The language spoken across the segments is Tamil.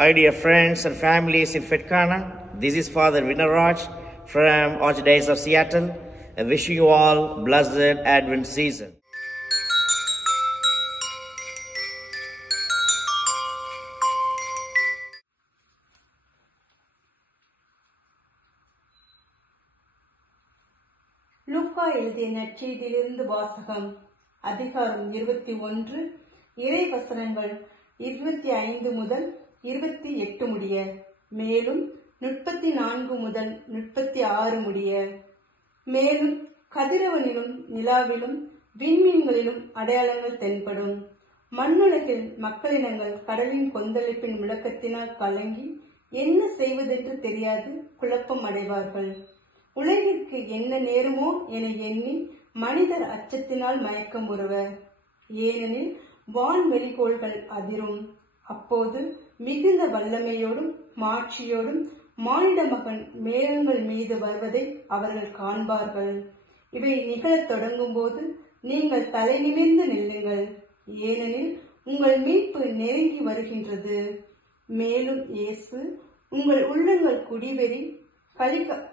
Hi dear friends and families in Fetkana, this is Father Vinaraj from Archdiocese of Seattle. I wish you all blessed Advent season. லூக்கா எழுதிய நற்செய்தியிலிருந்து வாசகம். அதிகாரம் 21, இறை வசனங்கள் 25 முதல் 28 முடிய, மேலும் 34 முதல் 36 முடிய. மேலும் கதிரவனிலும் நிலாவிலும் விண்மீன்களிலும் அடையாளங்கள் தென்படும். மண்ணுலகில் மக்களினங்கள் கடலின் கொந்தளிப்பின் முழக்கத்தினால் கலங்கி என்ன செய்வதென்று தெரியாது குழப்பம் அடைவார்கள். உலகிற்கு என்ன நேருமோ என எண்ணி மனிதர் அச்சத்தினால் மயக்கம் உறுவர். ஏனெனில் வான்வெளிகோள்கள் அதிரும். அப்போது மிகுந்த வல்லமையோடும் மாட்சியோடும் மானிட மகன் மேகங்கள் மீது வருவதை அவர்கள் காண்பார்கள். இவை நிகழத் தொடங்கும் போது நீங்கள் தலை நிமிர்ந்து நில்லுங்கள், ஏனெனில் உங்கள் மீட்பு நெருங்கி வருகின்றது. மேலும் இயேசு உங்கள் உள்ளங்கள் குடிவெறி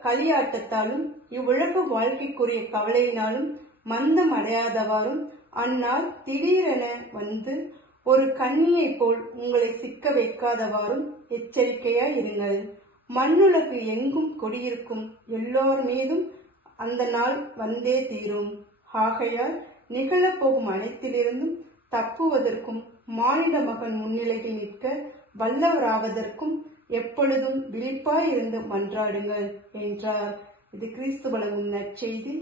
களியாட்டத்தாலும் இவ்வுலக வாழ்க்கைக்குரிய கவலையினாலும் மந்தம் அடையாதவாறும் அந்நாள் திடீரென வந்து ஒரு கண்ணியை போல் உங்களை சிக்க வைக்காதவாறும் எச்சரிக்கையாய் இருங்கள். மண்ணுலகு எங்கும் குடியிருக்கும் எல்லோர் மீதும் அந்த நாள் வந்தே தீரும். ஆகையால் நிகழப்போகும் அனைத்திலிருந்தும் தப்புவதற்கும் மானிட மகன் முன்னிலையில் நிற்க வல்லவராவதற்கும் எப்பொழுதும் விழிப்பாய் இருந்து மன்றாடுங்கள் என்றார். இது கிறிஸ்து வழங்கும் நற்செய்தி.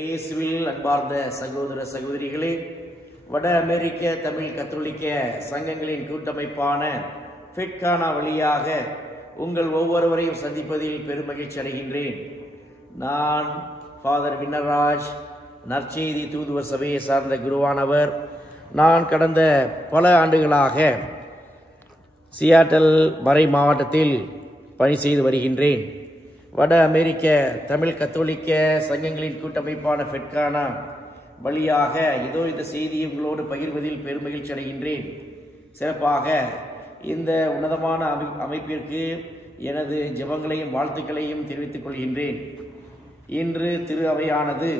இயேசுவில் அன்பார்ந்த சகோதர சகோதரிகளே, வட அமெரிக்க தமிழ் கத்தோலிக்க சங்கங்களின் கூட்டமைப்பான ஃபெட்கானா வழியாக உங்கள் ஒவ்வொருவரையும் சந்திப்பதில் பெருமகிழ்ச்சி அடைகின்றேன். நான் ஃபாதர் வினராஜ், நற்செய்தி தூதுவ சபையை சார்ந்த குருவானவர். நான் கடந்த பல ஆண்டுகளாக சியாட்டல் மறை மாவட்டத்தில் பணி செய்து வருகின்றேன். வட அமெரிக்க தமிழ் கத்தோலிக்க சங்கங்களின் கூட்டமைப்பான ஃபெட்கானா வழியாக இதோ இந்த செய்தியை உங்களோடு பகிர்வதில் பெருமகிழ்ச்சி அடைகின்றேன். சிறப்பாக இந்த உன்னதமான அமைப்பிற்கு எனது ஜெபங்களையும் வாழ்த்துக்களையும் தெரிவித்துக் கொள்கின்றேன். இன்று திரு அவையானது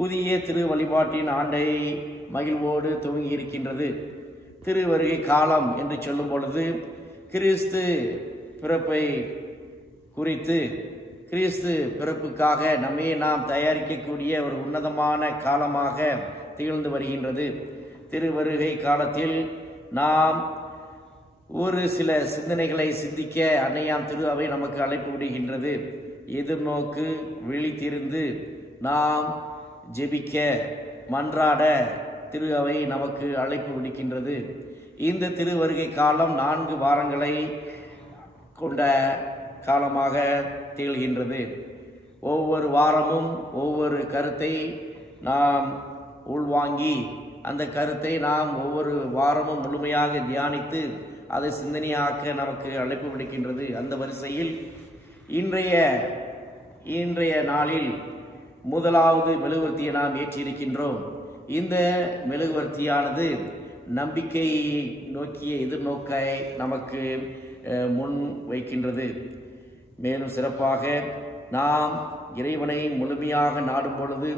புதிய திரு வழிபாட்டின் ஆண்டை மகிழ்வோடு துவங்கி இருக்கின்றது. திரு வருகை காலம் என்று சொல்லும் பொழுது கிறிஸ்து பிறப்பை குறித்து, கிறிஸ்து பிறப்புக்காக நம்மை நாம் தயாரிக்கக்கூடிய ஒரு உன்னதமான காலமாக திகழ்ந்து வருகின்றது. திருவருகை காலத்தில் நாம் ஒரு சில சிந்தனைகளை சிந்திக்க அன்னையாம் திரு அவை நமக்கு அழைப்பு விடுகின்றது. எதிர்நோக்கு, விழித்திருந்து நாம் ஜெபிக்க மன்றாட திரு அவை நமக்கு அழைப்பு விடுக்கின்றது. இந்த திருவருகை காலம் 4 வாரங்களை கொண்ட காலமாக திகழ்கின்றது. ஒவ்வொரு வாரமும் ஒவ்வொரு கருத்தை நாம் உள்வாங்கி அந்த கருத்தை நாம் ஒவ்வொரு வாரமும் முழுமையாக தியானித்து அதை சிந்தனையாக்க நமக்கு அழைப்பு விடுக்கின்றது. அந்த வரிசையில் இன்றைய நாளில் முதலாவது மெழுகுவர்த்தியை நாம் ஏற்றியிருக்கின்றோம். இந்த மெழுகுவர்த்தியானது நம்பிக்கையை நோக்கிய எதிர்நோக்கை நமக்கு முன் வைக்கின்றது. மேலும் சிறப்பாக நாம் இறைவனை முழுமையாக நாடும் பொழுது,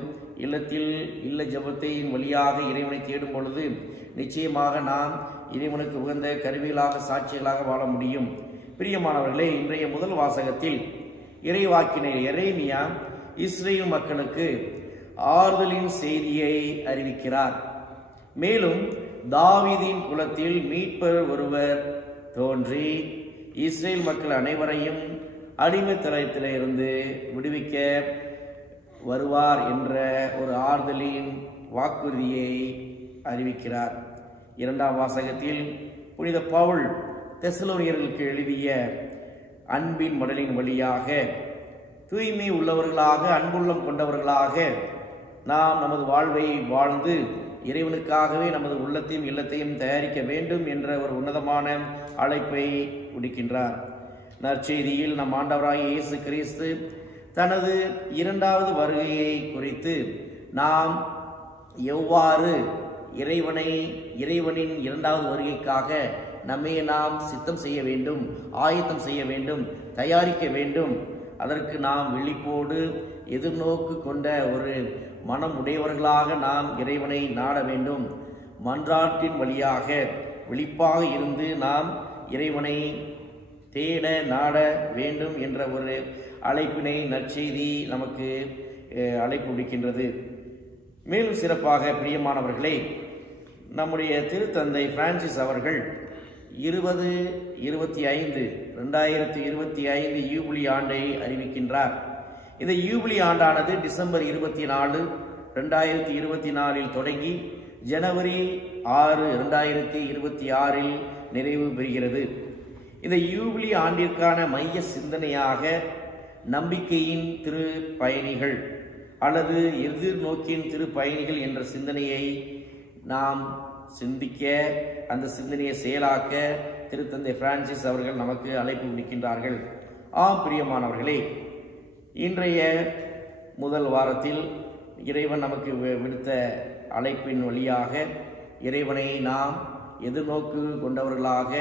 இல்ல ஜெபத்தின் வழியாக இறைவனை தேடும் பொழுது நிச்சயமாக நாம் இறைவனுக்கு உகந்த கருவிகளாக சாட்சிகளாக வாழ முடியும். பிரியமானவர்களே, இன்றைய முதல் வாசகத்தில் இறைவாக்கினர் எரேமியா இஸ்ரேல் மக்களுக்கு ஆறுதலின் செய்தியை அறிவிக்கிறார். மேலும் தாவீதின் குலத்தில் மீட்பர் ஒருவர் தோன்றி இஸ்ரேல் மக்கள் அனைவரையும் அடிமைத்தனத்திலிருந்து விடுவிக்க வருவார் என்ற ஒரு ஆறுதலின் வாக்குறுதியை அறிவிக்கிறார். 2ஆம் வாசகத்தில் புனித பவுல் தெசலோனியர்களுக்கு எழுதிய அன்பின் மடலின் வழியாக தூய்மை உள்ளவர்களாக, அன்புள்ளம் கொண்டவர்களாக நாம் நமது வாழ்வை வாழ்ந்து இறைவனுக்காகவே நமது உள்ளத்தையும் இல்லத்தையும் தயாரிக்க வேண்டும் என்ற ஒரு உன்னதமான அழைப்பை விடுக்கின்றார். நற்செய்தியில் நம் ஆண்டவராகிய இயேசு கிறிஸ்து தனது இரண்டாவது வருகையை குறித்து நாம் எவ்வாறு இறைவனின் இரண்டாவது வருகைக்காக நம்மை நாம் சித்தம் செய்ய வேண்டும், ஆயத்தம் செய்ய வேண்டும், தயாரிக்க வேண்டும். அதற்கு நாம் விழிப்போடு எதிர்நோக்கு கொண்ட ஒரு மனம் உடையவர்களாக நாம் இறைவனை நாட வேண்டும். மன்றாட்டின் வழியாக விழிப்பாக இருந்து நாம் இறைவனை தேட நாட வேண்டும் என்ற ஒரு அழைப்பினை நற்செய்தி நமக்கு அழைப்பு விடுக்கின்றது. மேலும் சிறப்பாக பிரியமானவர்களே, நம்முடைய திருத்தந்தை பிரான்சிஸ் அவர்கள் 2025 யூபிலி ஆண்டை அறிவிக்கின்றார். இந்த யூபிலி ஆண்டானது டிசம்பர் 24, 2024 தொடங்கி ஜனவரி 6, 2026 நிறைவு பெறுகிறது. இந்த யூபிலி ஆண்டிற்கான மைய சிந்தனையாக நம்பிக்கையின் திருப்பயணிகள் அல்லது எதிர்நோக்கின் திருப்பயணிகள் என்ற சிந்தனையை நாம் சிந்திக்க, அந்த சிந்தனையை செயலாக்க திருத்தந்தை பிரான்சிஸ் அவர்கள் நமக்கு அழைப்பு விடுக்கின்றார்கள். ஆம் பிரியமானவர்களே, இன்றைய முதல் வாரத்தில் இறைவன் நமக்கு விடுத்த அழைப்பின் வழியாக இறைவனை நாம் எதிர்நோக்கு கொண்டவர்களாக,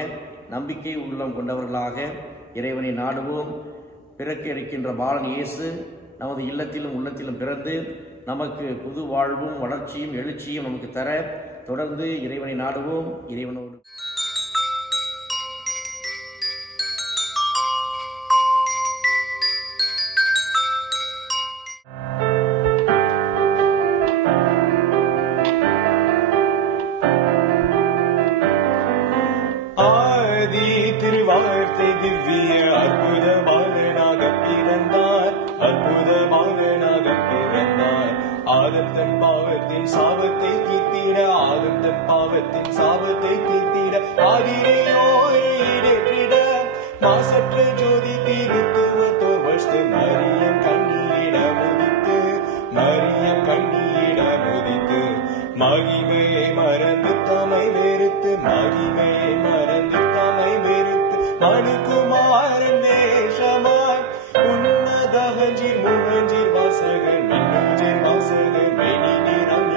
நம்பிக்கை உள்ளம் கொண்டவர்களாக இறைவனை நாடுவோம். பிறக்க இருக்கின்ற பாலன் இயேசு நமது இல்லத்திலும் உள்ளத்திலும் பிறந்து நமக்கு புது வாழ்வும் வளர்ச்சியும் எழுச்சியும் நமக்கு தர தொடர்ந்து இறைவனை நாடுவோம். இறைவனோடு ஆதி திருவார்த்தை திவ்ய அற்புதமாகனாக பிறந்தார், அற்புதமாகனாக பிறந்தார். ஆதம் தன் பாவத்தின் சாபத்தை தீர்த்திட, ஆதம் தன் பாவத்தின் சாபத்தை தீர்த்திட, ஆதிரையோரை இடேற்றிட, மாசற்ற ஜோதி திருத்துவத்தோர் வஸ்து மரியம் கண்ணியிடம் உதித்து, மரியம் கண்ணியிடம் உதித்து, மகிமையை மறந்து தமை வெறுத்து, மகிமையை மறந்து தமை வெறுத்து, மனுக்குமாரன் வேஷமாய் உன்னதகஞ்சிர் முகஞ்சிர் வாசகர் மின்னஞ்சர் வாசகர் மெனி நிறம்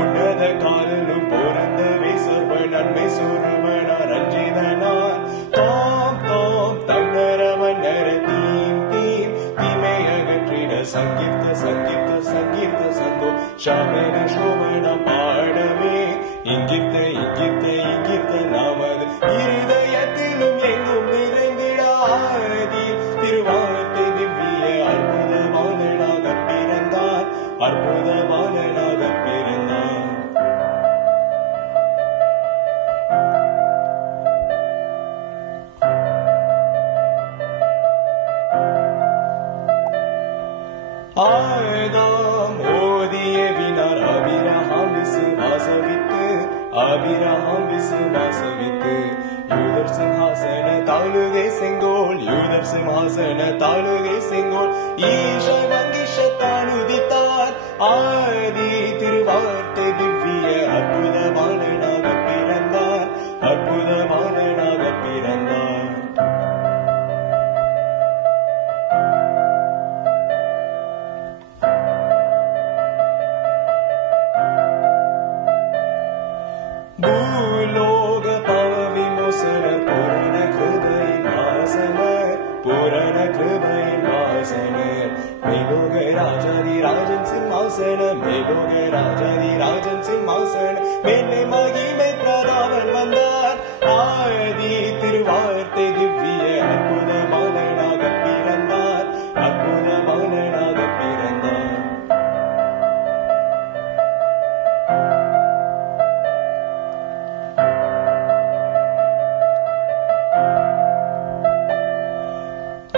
உன்னத காலனும் பொருந்தவே சொர்வ நன்மை சொருவனார் அஞ்சேதனார் தாம் தாம் தன்னரவன் நர தீம் தீம் தீமை அகற்றிட சங்கீர்த்த சங்கீர்த்த சங்கீர்த்த சங்கோ ஷாபன சோபன பாடமே இங்கித்த இங்கித்த இங்கித்த நாமது இருதயத்திலும் எங்கும் நிறைந்திட ஆதி திருவார்த்தை திவ்ய அற்புதமானனாக பிறந்தார், அற்புதமானனாக பிறந்தார். ஆதாம் ஓதிய வினார் அபிரஹாம் விசுவாசவித்து, அபிரஹாம் விசுவாசவித்து, யூதர் சிம்ஹாசன தாளுகை செங்கோல், யூதர் சிம்ஹாசன தாளுகை செங்கோல், ஈஷ வங்கிஷத்தான் உதித்தார். ஆதி திருவார்த்தை திவ்ய அற்புதமானனாக பிறந்தார், அற்புதமானனாக பிறந்தார். பூலோக பாவ விமோசனர் பூரண கிருபையின் வாசனர், பூரண கிருபையின் வாசனர், மேலோக ராஜாதி ராஜன் சிம்மாசனம், மேலோக ராஜாதி ராஜன் சிம்மாசனம், மேன்மை மகிமை பிரதாபன் வந்தார். ஆதி திருவார்த்தை திவ்ய அற்புதமானனாக பிறந்தார், அற்புதமானனாக பிறந்தார்.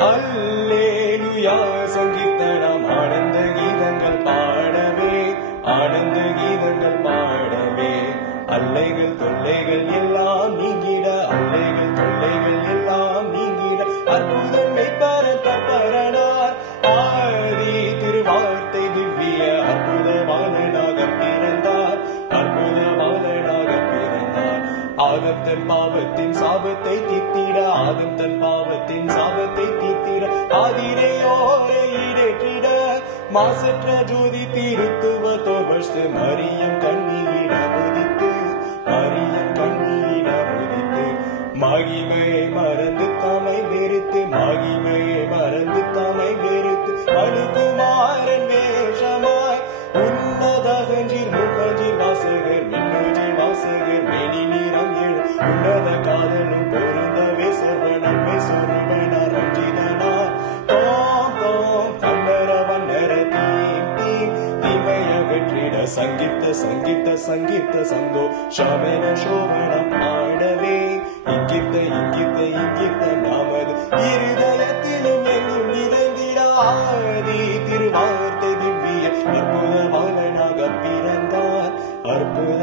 அல்லேலூயா சங்கீர்த்தனம் ஆனந்த கீதங்கள் பாடவே, ஆனந்த கீதங்கள் பாடவே, அல்லைகள் தொல்லைகள் எல்லாம் நீங்கிட, அல்லைகள் தொல்லைகள் எல்லாம் நீங்கிட, அற்புதம் மெய்ப்பர தப்பரனார். ஆதி திருவார்த்தை திவ்ய அற்புதமானனாக பிறந்தார், அற்புதமானனாக பிறந்தார். ஆதம் தன் பாவத்தின் சாபத்தை தீர்த்திட ஆதம் தன் பாவத்தின் சாபத்தை தீர்த்திட ஆதிரையோரை இடேற்றிட மாசற்ற ஜோதி திருத்துவ தோபஸ்து மரியம் கண்ணீரிட உதித்து மரியம் கண்ணீரிட உதித்து மகிமையை மறந்து தாமை வெறுத்து மகிமையை மறந்து தாமை வெறுத்து அணுகுமாரன் வேஷமாய் உன்னதகஞ்சில் முகஞ்சில் வாசகர் மின்னூஜில் வாசகர் மெடி நீரம் எழு உன்னத காதலும் பொருந்தவே சர்வ நன்மை சொருபனார் ரஞ்சிதனார் தோம் தோம் கண்ணர வண்ணர தீம் தீம் தீமையகற்றிட சங்கீத சங்கீத சங்கீத சங்கோ ஷாபன சோபனம் ஆடவே இங்கித்த இங்கித்த இங்கித்த நாமது இருதயத்திலும் எங்கும் நிறைந்திட ஆதி திருவார்த்தை திவ்ய அற்புத பாலனாக பிறந்தார் அற்புத